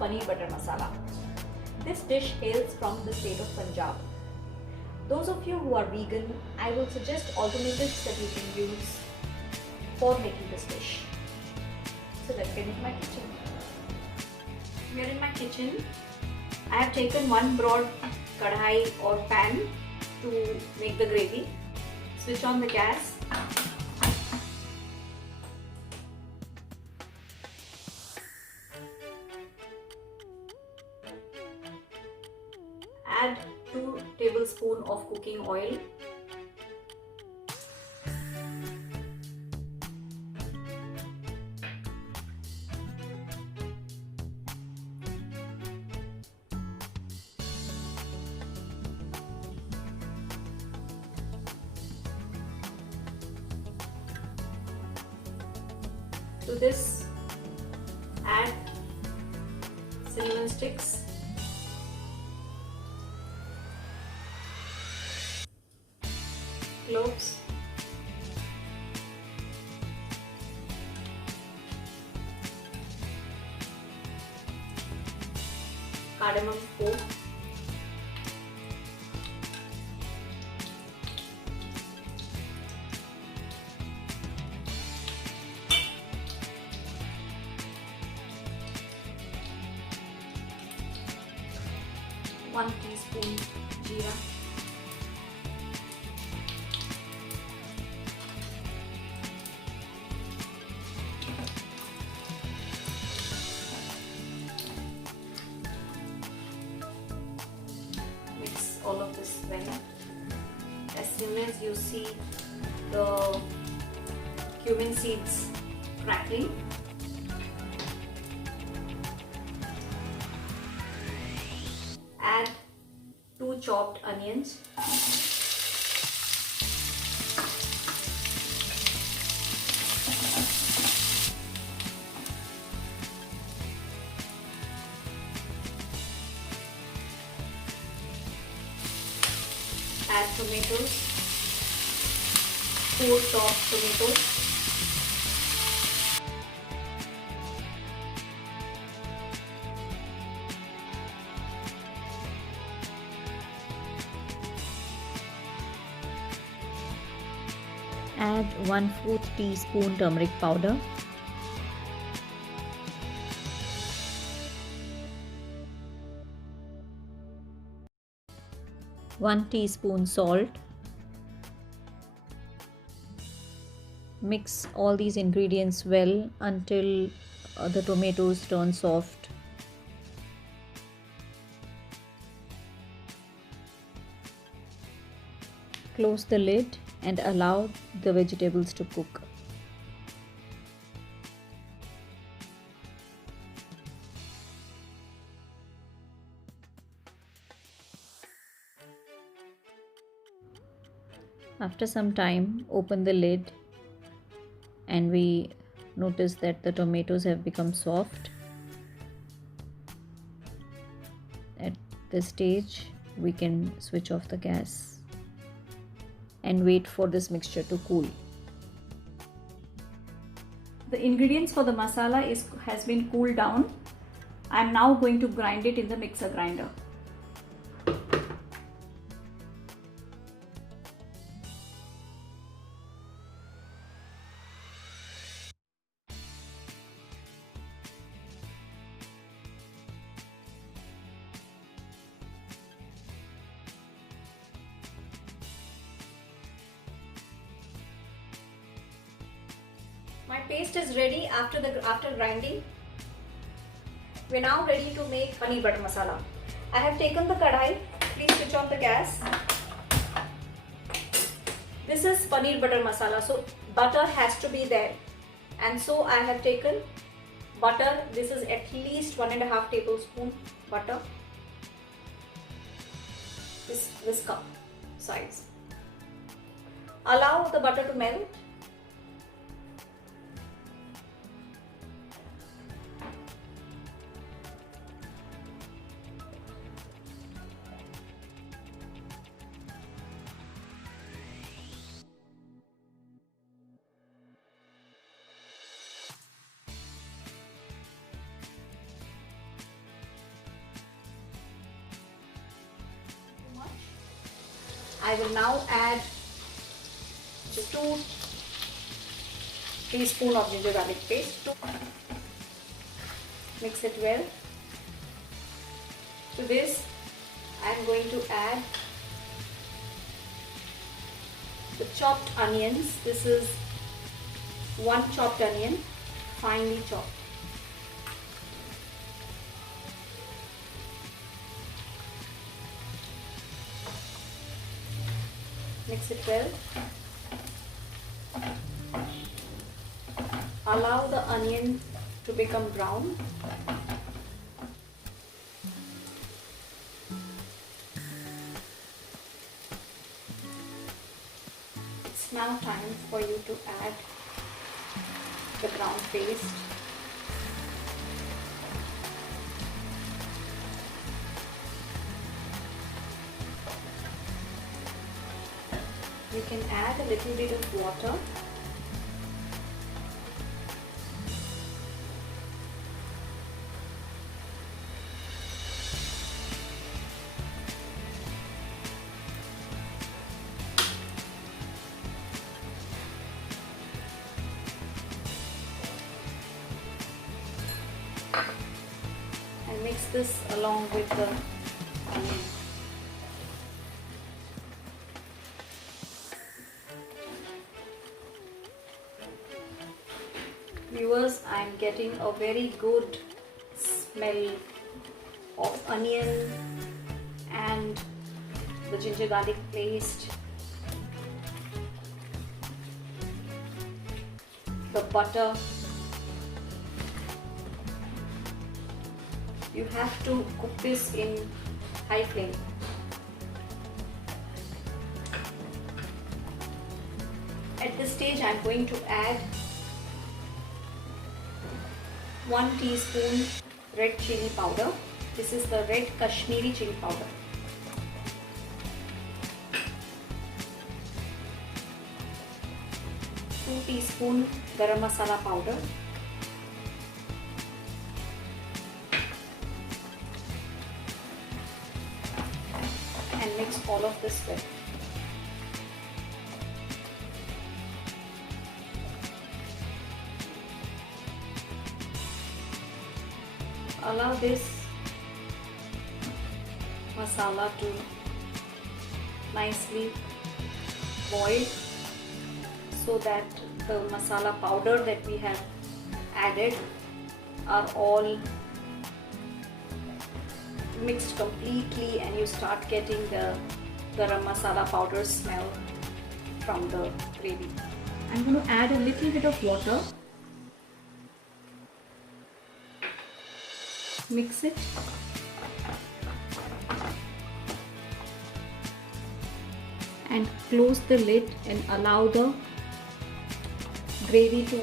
Paneer Butter Masala. This dish hails from the state of Punjab. Those of you who are vegan, I will suggest alternatives that you can use for making this dish. So let's get into my kitchen. Here in my kitchen, I have taken one broad kadai or pan to make the gravy. Switch on the gas. Add 2 tablespoons of cooking oil. To this, add cinnamon sticks, cloves, cardamom powder, one teaspoon jeera, mix all of this well. As soon as you see the cumin seeds crackling, add 2 chopped onions, add tomatoes, 4 chopped tomatoes, add 1/4 teaspoon turmeric powder, one teaspoon salt. Mix all these ingredients well until the tomatoes turn soft. Close the lid and allow the vegetables to cook. After some time, open the lid and we notice that the tomatoes have become soft. At this stage, we can switch off the gas and wait for this mixture to cool. The ingredients for the masala has been cooled down. I am now going to grind it in the mixer grinder. My paste is ready after grinding. We are now ready to make paneer butter masala. I have taken the kadai. Please switch on the gas. This is paneer butter masala, so butter has to be there, and so I have taken butter. This is at least 1.5 tablespoon butter. This cup size. Allow the butter to melt. I will now add just 2 teaspoons of ginger garlic paste. Mix it well. To this I am going to add the chopped onions. This is 1 chopped onion, finely chopped. Mix it well. Allow the onion to become brown. It's now time for you to add the ground paste. You can add a little bit of water. And mix this along with the onion. Viewers, I am getting a very good smell of onion and the ginger garlic paste, the butter. You have to cook this in high flame. At this stage, I am going to add 1 teaspoon red chili powder. This is the red Kashmiri chili powder. 2 teaspoon Garam masala powder. And mix all of this well. Allow this masala to nicely boil so that the masala powder that we have added are all mixed completely, and you start getting the garam masala powder smell from the gravy. I'm going to add a little bit of water. Mix it. And close the lid and allow the gravy to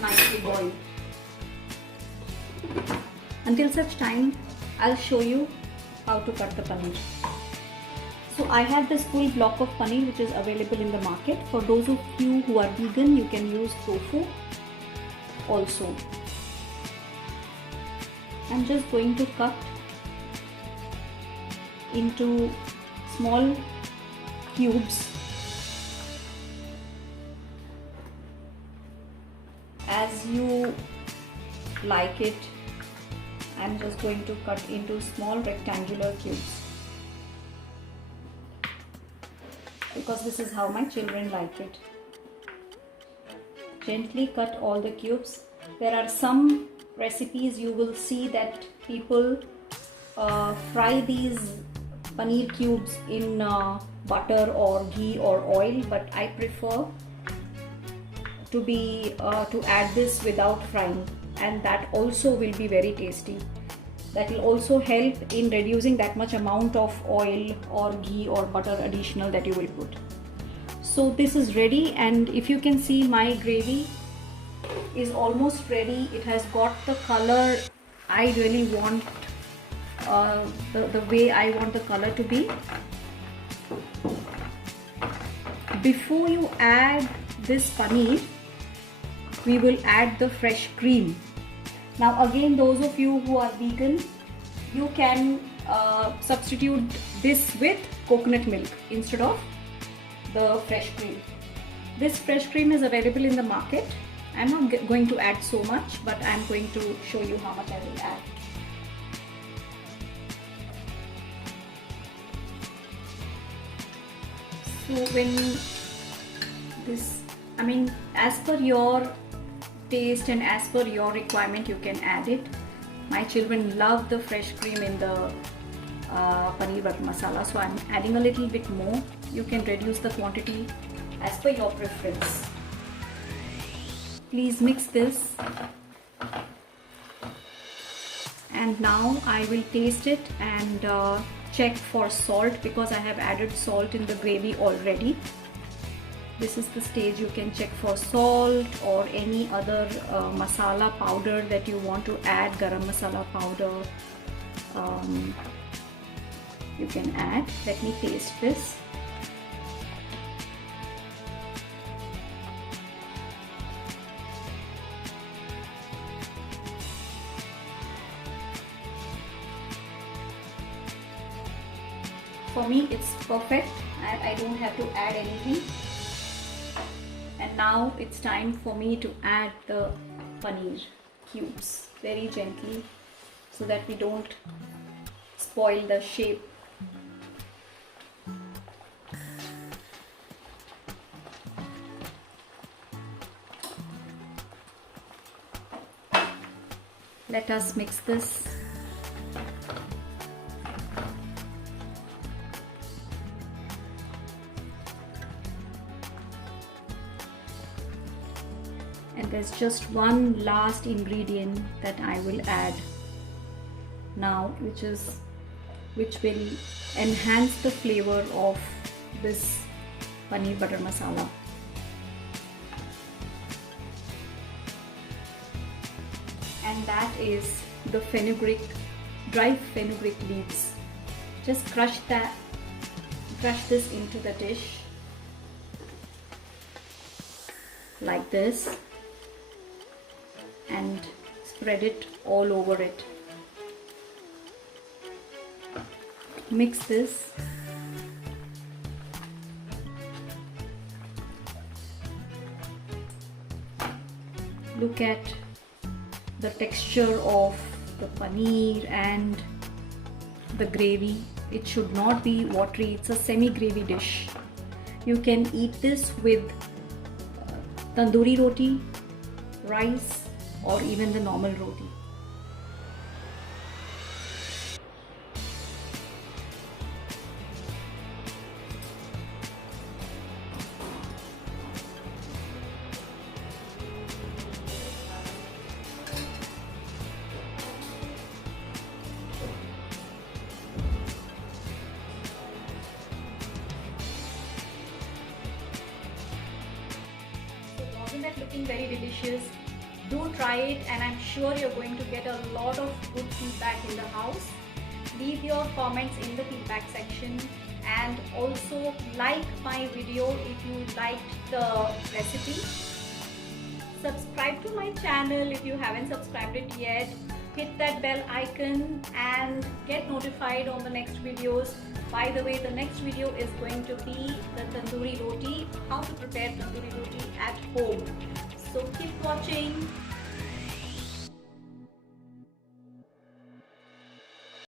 nicely boil. Until such time, I'll show you how to cut the paneer. So I have this full block of paneer which is available in the market. For those of you who are vegan, you can use tofu also. I'm just going to cut into small cubes as you like it. I'm just going to cut into small rectangular cubes because this is how my children like it. Gently cut all the cubes. There are some recipes you will see that people fry these paneer cubes in butter or ghee or oil, but I prefer to add this without frying, and that also will be very tasty. That will also help in reducing that much amount of oil or ghee or butter additional that you will put. So this is ready, and if you can see, my gravy is almost ready. It has got the color I really want, the way I want the color to be. Before you add this paneer, we will add the fresh cream. Now again, those of you who are vegan, you can substitute this with coconut milk instead of the fresh cream. This fresh cream is available in the market. I'm not going to add so much, but I'm going to show you how much I will add. So when this, as per your taste and as per your requirement, you can add it. My children love the fresh cream in the Paneer Butter Masala, so I'm adding a little bit more. You can reduce the quantity as per your preference. Please mix this. And now I will taste it and check for salt, because I have added salt in the gravy already. This is the stage you can check for salt or any other masala powder that you want to add. Garam masala powder you can add. Let me taste this. For me it's perfect. I don't have to add anything. And now it's time for me to add the paneer cubes very gently so that we don't spoil the shape. Let us mix this. And there's just one last ingredient that I will add now, which will enhance the flavor of this Paneer Butter Masala. And that is the fenugreek, dry fenugreek leaves. Just crush this into the dish like this and spread it all over it. Mix this. Look at the texture of the paneer and the gravy. It should not be watery. It's a semi-gravy dish. You can eat this with tandoori roti, rice, or even the normal roti. Wasn't that looking very delicious? Do try it, and I'm sure you're going to get a lot of good feedback in the house. Leave your comments in the feedback section, and also like my video if you liked the recipe. Subscribe to my channel if you haven't subscribed it yet. Hit that bell icon and get notified on the next videos. By the way, the next video is going to be the tandoori roti, how to prepare tandoori roti at home. So keep watching.